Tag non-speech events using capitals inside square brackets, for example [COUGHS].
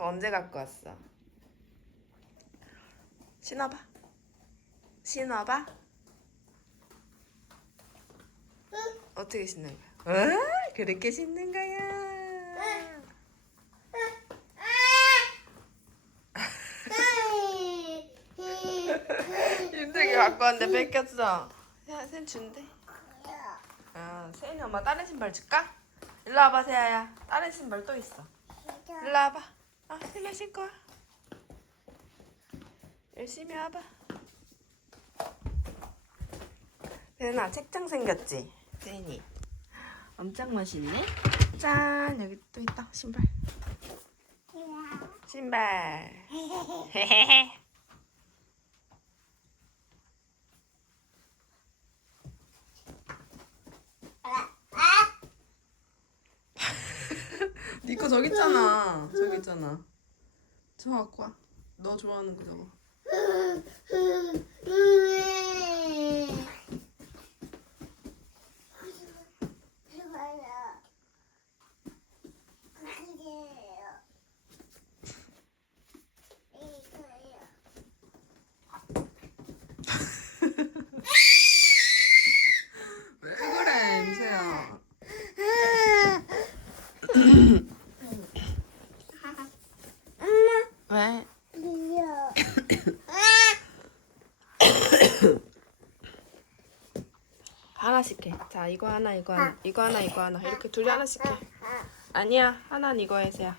그거 언제 갖고 왔어? 신어봐. 신어봐. 어떻게 신는 거야? 어? 그렇게 신는 거야. 윤택이 갖고 왔는데 뺏겼어. 야, 쌤 준대. 아, 세인이 엄마 다른 신발 줄까? 일로 와봐, 세아야. 다른 신발 또 있어. 일로 와봐. 아, 신고 와. 열심히 와봐. 세인아, 책장 생겼지? 세인이. 엄청 멋있네. 짠, 여기 또 있다, 신발. 신발. 헤헤헤. [LAUGHS] 니거 저기 있잖아. 저기 있잖아. 저 갖고 와. 너 좋아하는 거 저거. 왜 그래, 임세야. [COUGHS] 왜? 하나씩 해. 자, 이거 하나, 이거 하나, 이거 하나, 이거 하나. 이렇게 둘이 하나씩 해. 아니야, 하나는 이거 해, 세야.